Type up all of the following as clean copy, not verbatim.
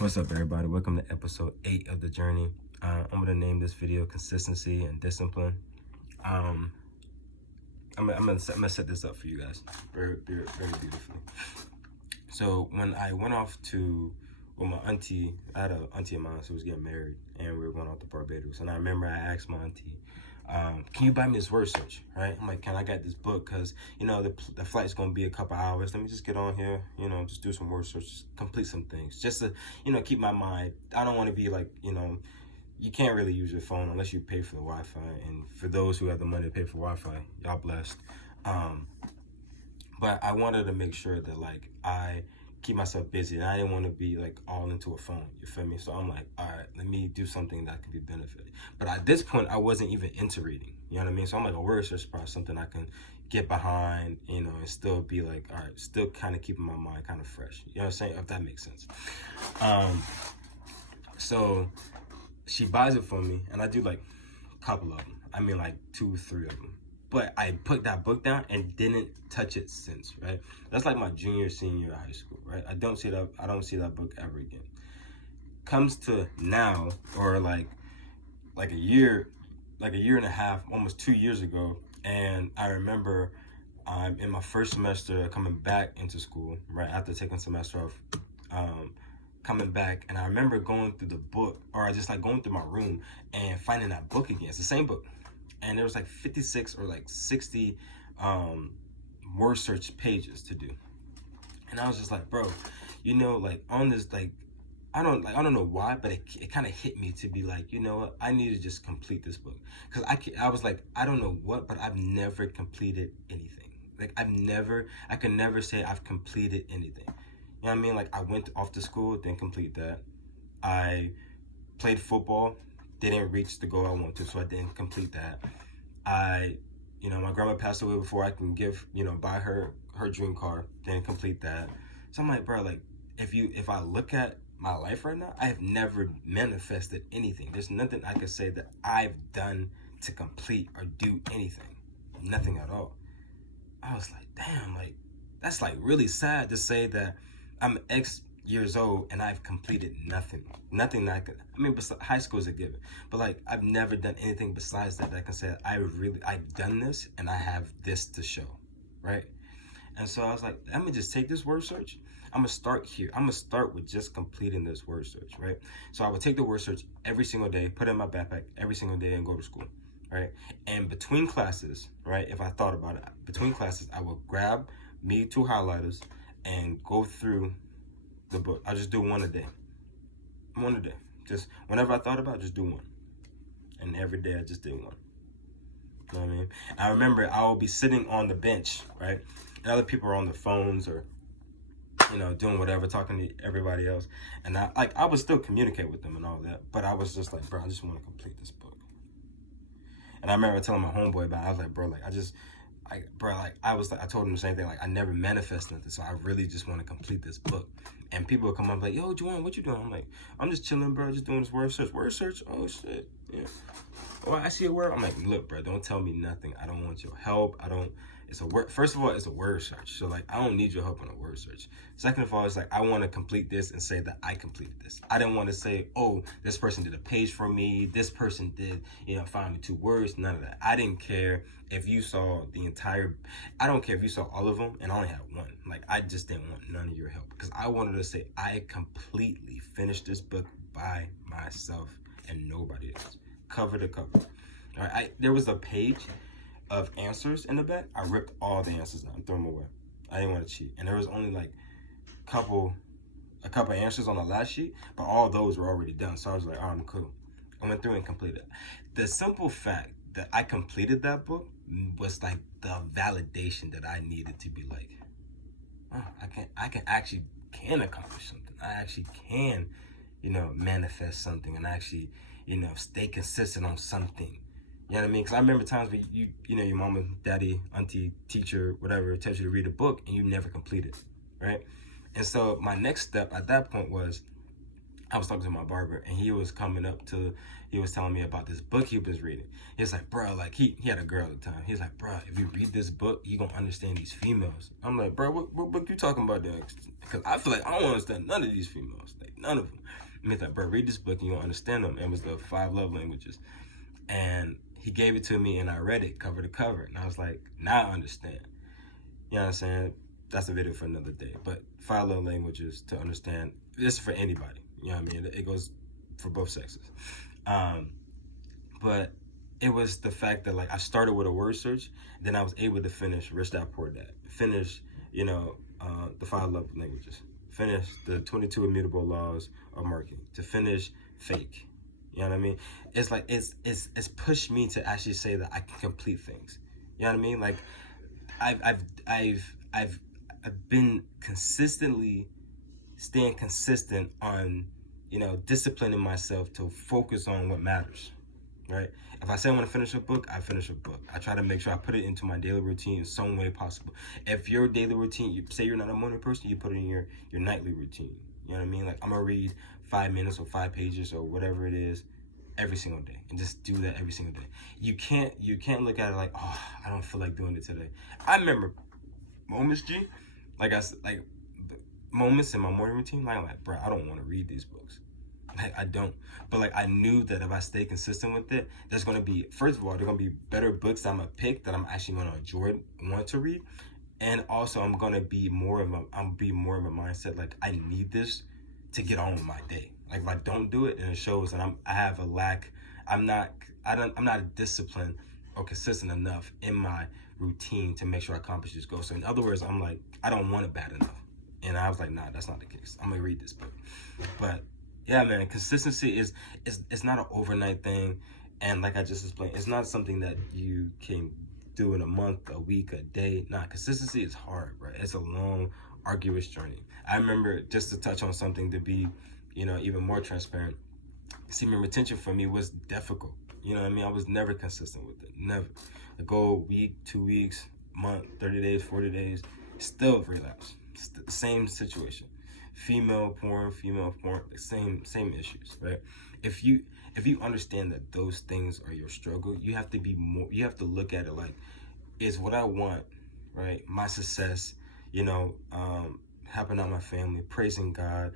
What's up, everybody? Welcome to episode 8 of The Journey. I'm going to name this video Consistency and Discipline. I'm gonna set this up for you guys very beautifully. So when I went off to, my auntie, I had an auntie of mine who was getting married, and we were going off to Barbados. And I remember I asked my auntie, can you buy me this word search, right? I'm like, can I get this book? Because, the flight's going to be a couple hours. Let me just get on here, just do some word search, just complete some things. Just to, keep my mind. I don't want to be like, you can't really use your phone unless you pay for the Wi-Fi. And for those who have the money to pay for Wi-Fi, y'all blessed. But I wanted to make sure that, I keep myself busy, and I didn't want to be all into a phone, you feel me? So I'm like, all right, let me do something that could be benefited. But at this point, I wasn't even into reading, you know what I mean? So I'm like, a word search is probably something I can get behind, and still be all right, still kind of keeping my mind kind of fresh, you know what I'm saying? If that makes sense. So she buys it for me, and I do a couple of them. I mean 2, 3 of them. But I put that book down and didn't touch it since, right? That's like my senior year of high school, right? I don't see that book ever again. Comes to now, or like a year and a half, almost 2 years ago, and I remember I'm in my first semester coming back into school, right after taking a semester off, coming back, and I remember going through the book, or I just going through my room and finding that book again. It's the same book. And there was 56 or 60 word search pages to do. And I was just like, bro, on this, I don't know why, but it kind of hit me to be like, you know what, I need to just complete this book. Because I was like, I don't know what, but I've never completed anything. I can never say I've completed anything. You know what I mean? I went off to school, didn't complete that. I played football, didn't reach the goal I wanted to, so I didn't complete that. My grandma passed away before I can buy her dream car, didn't complete that. So I'm like, bro, if I look at my life right now, I have never manifested anything. There's nothing I could say that I've done to complete or do anything. Nothing at all. I was like, damn, that's really sad to say that I'm X years old and I've completed nothing that I could. I mean, high school is a given, but I've never done anything besides that I can say I've done this and I have this to show, right? And so I was like, I'm gonna just take this word search. I'm gonna start here. I'm gonna start with just completing this word search, right? So I would take the word search every single day, put it in my backpack every single day, and go to school, right? And between classes, right, if I thought about it, between classes, I would grab me 2 highlighters and go through the book. I just do one a day. Just whenever I thought about it, just do one. And every day I just did one. You know what I mean? I remember I would be sitting on the bench, right? And other people are on their phones or, doing whatever, talking to everybody else. And I would still communicate with them and all that. But I was just like, bro, I just want to complete this book. And I remember telling my homeboy about it. I was like, bro, I told him the same thing. I never manifest nothing, so I really just want to complete this book. And people would come up yo, Juwan, what you doing? I'm like, I'm just chilling, bro, just doing this word search. Word search? Oh, shit, yeah. Oh, I see a word. I'm like, look, bro, don't tell me nothing. I don't want your help. It's a word. First of all, it's a word search. So, I don't need your help on a word search. Second of all, it's I want to complete this and say that I completed this. I didn't want to say, oh, this person did a page for me. This person did, found me 2 words. None of that. I didn't care if you saw I don't care if you saw all of them and I only had one. I just didn't want none of your help because I wanted to say I completely finished this book by myself and nobody else. Cover to cover. All right. There was a page of answers in the back. I ripped all the answers out and threw them away. I didn't want to cheat. And there was only a couple answers on the last sheet, but all those were already done. So I was like, oh, I'm cool. I went through and completed it. The simple fact that I completed that book was the validation that I needed to be oh, I can actually accomplish something. I actually can, manifest something and actually, stay consistent on something. You know what I mean? Because I remember times where your mama, daddy, auntie, teacher, whatever, tells you to read a book and you never complete it, right? And so my next step at that point was I was talking to my barber and he was telling me about this book he was reading. He was like, bro, he had a girl at the time. He's like, bro, if you read this book, you gonna understand these females. I'm like, bro, what book you talking about then? Because I feel I don't understand none of these females, none of them. And he's like, bro, read this book and you'll understand them. It was the 5 love languages. And he gave it to me and I read it cover to cover. And I was like, now I understand. You know what I'm saying? That's a video for another day. But 5 love languages to understand. This is for anybody. You know what I mean? It goes for both sexes. But it was the fact that like I started with a word search, then I was able to finish Rich Dad Poor Dad, finish, you know, the 5 love languages, finish the 22 immutable laws of marketing, to finish Fake. You know what I mean? It's like it's pushed me to actually say that I can complete things. You know what I mean? Like I've been consistently staying consistent on, you know, disciplining myself to focus on what matters. Right? If I say I want to finish a book, I finish a book. I try to make sure I put it into my daily routine in some way possible. If your daily routine, you say you're not a morning person, you put it in your nightly routine. You know what I mean? Like I'm gonna read 5 minutes or 5 pages or whatever it is every single day, and just do that every single day. You can't look at it like, oh, I don't feel like doing it today. I remember moments, G, like moments in my morning routine, like bro, I don't want to read these books. Like I don't, but like I knew that if I stay consistent with it, there's gonna be, first of all, there's gonna be better books that I'm gonna pick that I'm actually gonna enjoy, want to read, and also I'm gonna be more of a mindset like I need this to get on with my day. Like if I don't do it, and it shows that I have a lack. I'm not disciplined or consistent enough in my routine to make sure I accomplish this goal. So in other words, I'm like I don't want it bad enough, and I was like, nah, that's not the case. I'm gonna read this book, but. Yeah, man, consistency is not an overnight thing. And like I just explained, it's not something that you can do in a month, a week, a day. Nah, consistency is hard, right? It's a long, arduous journey. I remember, just to touch on something to be, you know, even more transparent, semen retention for me was difficult. You know what I mean? I was never consistent with it, never. I go a week, 2 weeks, month, 30 days, 40 days, still relapse. Same situation. Female porn, same issues, right? If you understand that those things are your struggle, you have to look at it like, is what I want, right? My success, you know, helping out my family, praising God,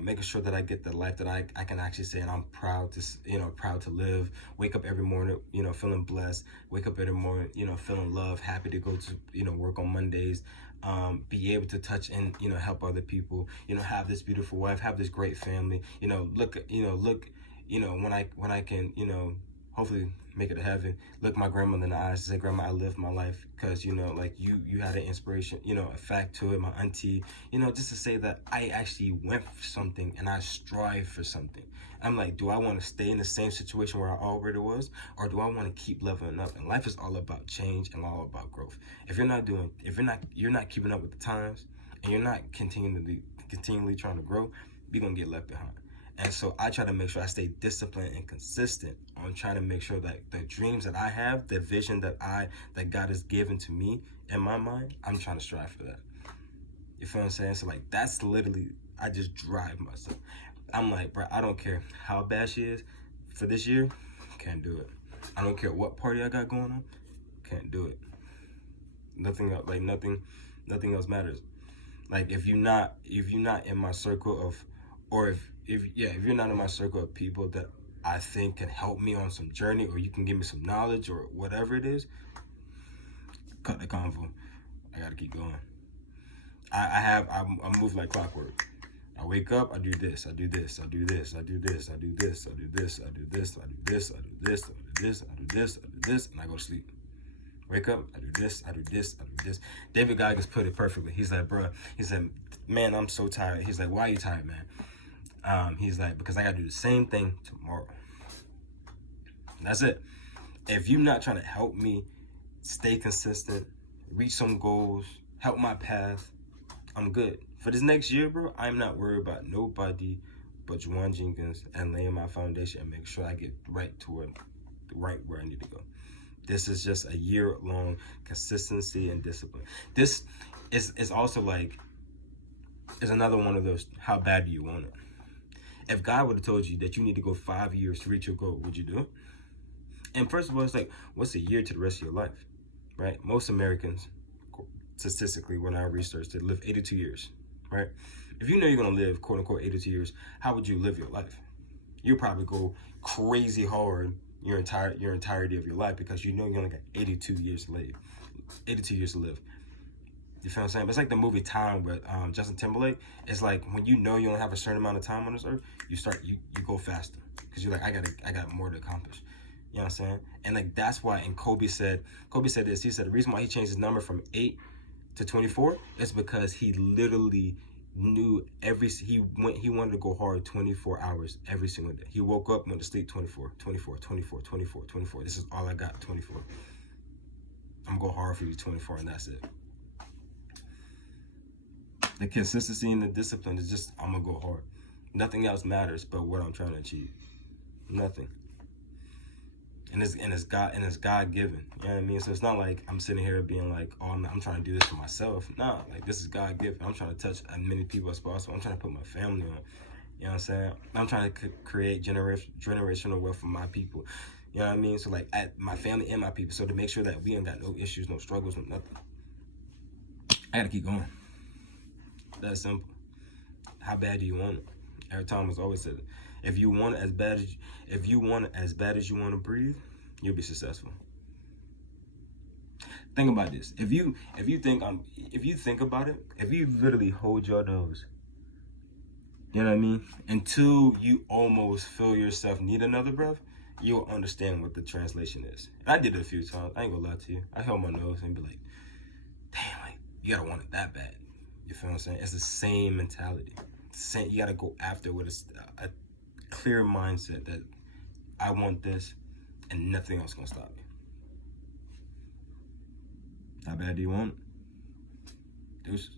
making sure that I get the life that I can actually say, and I'm proud to live, wake up every morning, you know, feeling blessed, wake up every morning, you know, feeling love, happy to go to, you know, work on Mondays, be able to touch and, you know, help other people, you know, have this beautiful wife, have this great family, you know, look, when I can, you know, hopefully make it to heaven, look my grandmother in the eyes and say, Grandma, I lived my life because, you know, like you had an inspiration, you know, a fact to it, my auntie, you know, just to say that I actually went for something and I strive for something. I'm like, do I want to stay in the same situation where I already was, or do I want to keep leveling up? And life is all about change and all about growth. If you're not keeping up with the times, and you're not continually trying to grow, you're gonna get left behind. And so I try to make sure I stay disciplined and consistent on trying to make sure that the dreams that I have, the vision that God has given to me in my mind, I'm trying to strive for that. You feel what I'm saying? So like that's literally, I just drive myself. I'm like, bro, I don't care how bad she is for this year, can't do it. I don't care what party I got going on, can't do it. Nothing else, like nothing else matters. Like if you're not in my circle of, or if you're not in my circle of people that I think can help me on some journey, or you can give me some knowledge or whatever it is, cut the convo. I gotta keep going. I move like clockwork. I wake up, I do this, I do this, I do this, I do this, I do this, I do this, I do this, I do this, I do this, I do this, I do this, I do this, and I go to sleep. Wake up, I do this, I do this, I do this. David Goggins put it perfectly. He's like, bro, he said, man, I'm so tired. He's like, why are you tired, man? He's like, because I gotta do the same thing tomorrow. That's it. If you're not trying to help me stay consistent, reach some goals, help my path, I'm good. For this next year, bro, I'm not worried about nobody but Juwan Jenkins and laying my foundation and make sure I get right where I need to go. This is just a year-long consistency and discipline. This is also like, is another one of those, how bad do you want it? If God would have told you that you need to go 5 years to reach your goal, would you do it? And first of all, it's like, what's a year to the rest of your life, right? Most Americans, statistically, when I researched it, live 82 years, right? If you know you're gonna live quote unquote 82 years, how would you live your life? You'll probably go crazy hard your entirety of your life because you know you only got 82 years to live. 82 years to live. You feel what I'm saying? It's like the movie Time with Justin Timberlake. It's like when you know you only have a certain amount of time on this earth, you go faster because you're like, I got more to accomplish. You know what I'm saying? And like that's why. And Kobe said this. He said the reason why he changed his number from 8 to 24 is because he literally knew he wanted to go hard 24 hours every single day. He woke up, went to sleep 24. This is all I got, 24. I'm gonna go hard for you 24, and that's it. The consistency and the discipline is just, I'm gonna go hard. Nothing else matters but what I'm trying to achieve. Nothing. And it's God given. You know what I mean? So it's not like I'm sitting here being like, oh, I'm trying to do this for myself. Nah, like this is God given. I'm trying to touch as many people as possible. I'm trying to put my family on. You know what I'm saying? I'm trying to create generational wealth for my people. You know what I mean? So like at my family and my people. So to make sure that we ain't got no issues, no struggles, no nothing. I gotta keep going. That's simple. How bad do you want it? Eric Thomas always said it. If you want it as bad as you want to breathe, you'll be successful. Think about this. If you think about it, if you literally hold your nose, you know what I mean, until you almost feel yourself need another breath, you'll understand what the translation is. And I did it a few times. I ain't gonna lie to you. I held my nose and be like, damn, like you gotta want it that bad. You feel what I'm saying? It's the same mentality. You gotta go after with a clear mindset that I want this and nothing else gonna stop me. How bad do you want it? Deuces.